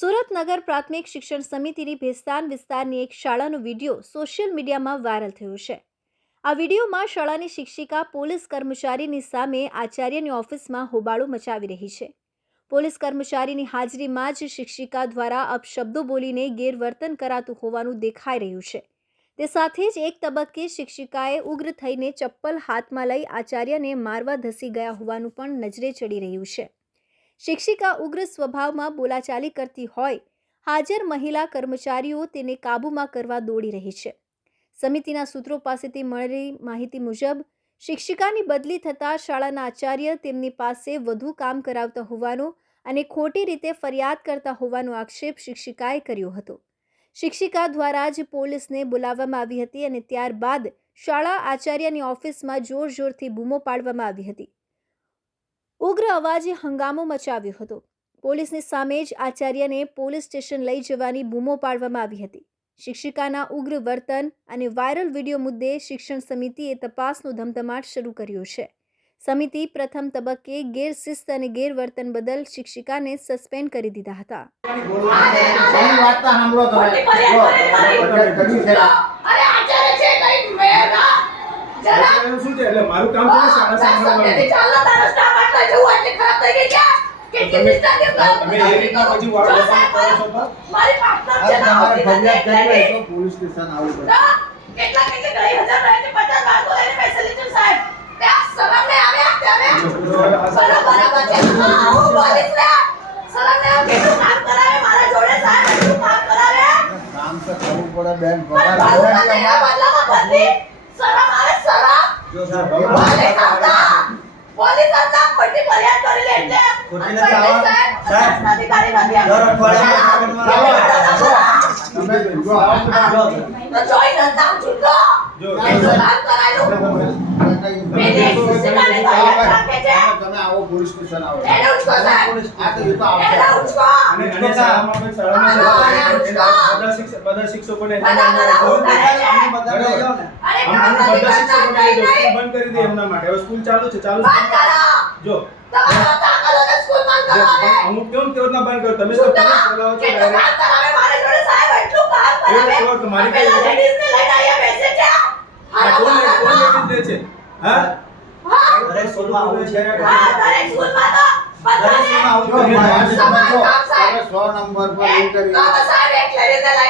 સુરતનગર પ્રાથમિક શિક્ષણ સમિતિની ભેસ્તાન વિસ્તારની એક શાળાનો વીડિયો સોશિયલ મીડિયામાં વાયરલ થયો છે. આ વિડીયોમાં શાળાની શિક્ષિકા, પોલીસ કર્મચારીની સામે આચાર્યની ઓફિસમાં હોબાળો મચાવી રહી છે. પોલીસ કર્મચારીની હાજરીમાં જ શિક્ષિકા દ્વારા અપશબ્દો બોલીને ગેરવર્તન કરાતું હોવાનું દેખાઈ રહ્યું છે. તે સાથે જ એક તબક્કે શિક્ષિકાએ ઉગ્ર થઈને ચપ્પલ હાથમાં લઈ આચાર્યને મારવા ધસી ગયા હોવાનું પણ નજરે ચડી રહ્યું છે. શિક્ષિકા ઉગ્ર સ્વભાવમાં બોલાચાલી કરતી હોય, હાજર મહિલા કર્મચારીઓ તેને કાબૂમાં કરવા દોડી રહી છે. સમિતિના સૂત્રો પાસેથી મળેલી માહિતી મુજબ, શિક્ષિકાની બદલી થતાં શાળાના આચાર્ય તેમની પાસે વધુ કામ કરાવતા હોવાનો અને ખોટી રીતે ફરિયાદ કરતા હોવાનો આક્ષેપ શિક્ષિકાએ કર્યો હતો. શિક્ષિકા દ્વારા જ પોલીસને બોલાવવામાં આવી હતી અને ત્યારબાદ શાળા આચાર્યની ઓફિસમાં જોર જોરથી બૂમો પાડવામાં આવી હતી. ઉગ્ર અવાજે હંગામો મચાવ્યો હતો. પોલીસની સામે જ આચાર્યને પોલીસ સ્ટેશન લઈ જવાની બૂમો પાડવામાં આવી હતી. શિક્ષિકાના ઉગ્ર વર્તન અને વાયરલ વીડિયો મુદ્દે શિક્ષણ સમિતિએ તપાસનો ધમધમાટ શરૂ કર્યો છે. સમિતિ પ્રથમ તબક્કે ગેરશિસ્ત અને ગેરવર્તન બદલ શિક્ષિકાને સસ્પેન્ડ કરી દીધા હતા. શું છે? એટલે મારું કામ છે આટલા જવું આટલી ખરાબ થઈ કેટલી નિષ્ઠા કે તમે એ રીતના પછી વાળ કરો છો તો? મારી પાર્ટનર છે ના તમારે ફરિયાદ કરવી એટલે તો પોલીસ સ્ટેશન આવવું પડે. તો કેટલા કેટલી ગઈ હજાર રહે છે પચાસ બાળકો લઈને બેસેલી છે સાહેબ ત્યાં શરમ ને આવે આ ત્યારે બરાબર છે હું બોલીશ લે શરમ ને આવે કેટલું કામ કરાવે મારા જોડે સાહેબ એટલું કામ કરાવે કામ તો કરવું પડે બેન પગાર આવે બદલામાં બદલી શરમ આવે શરમ જો સાહેબ, પોલીસ હતા પોલીસ હતા ખોટી ફરિયાદ કરી લે એટલે ખોટી નથી આવવા. સાહેબ અધિકારી નથી દર અઠવાડિયે જો આવો તો જોઈ નતા છૂટો જો એટલું કામ કરાયેલું. મેને શિક્ષિકાને તો યાદ રાખે છે તમે આવો પોલીસ સ્ટેશન આવો. એને ઉચકો આ તો એ તો એને ઉચકો અને અને શાળામાં પણ શાળામાં બધા શિક્ષક બધા શિક્ષકોને અમે બધા આવું બધા લઈ ને. નથી બધા શિક્ષકોને સ્કૂલ બંધ કરી દે એમના માટે. હવે સ્કૂલ ચાલુ છે ચાલુ. જો. અમુક કેમ કેવું ના બંધ કરો? તમે તો પોલીસ બોલાવો છો તો તમારી છે. કોણ કોણ લેડીઝ લે છે? હા હા? દરેક સ્કૂલમાં આવું છે હા દરેક સ્કૂલમાં તો દરેક સ્કૂલમાં આવું. મારે સમાન કામ સાહેબ. 100 નંબર પર ઇન્ટરવ્યુ તો સાહેબ એક લેડીઝને લઈને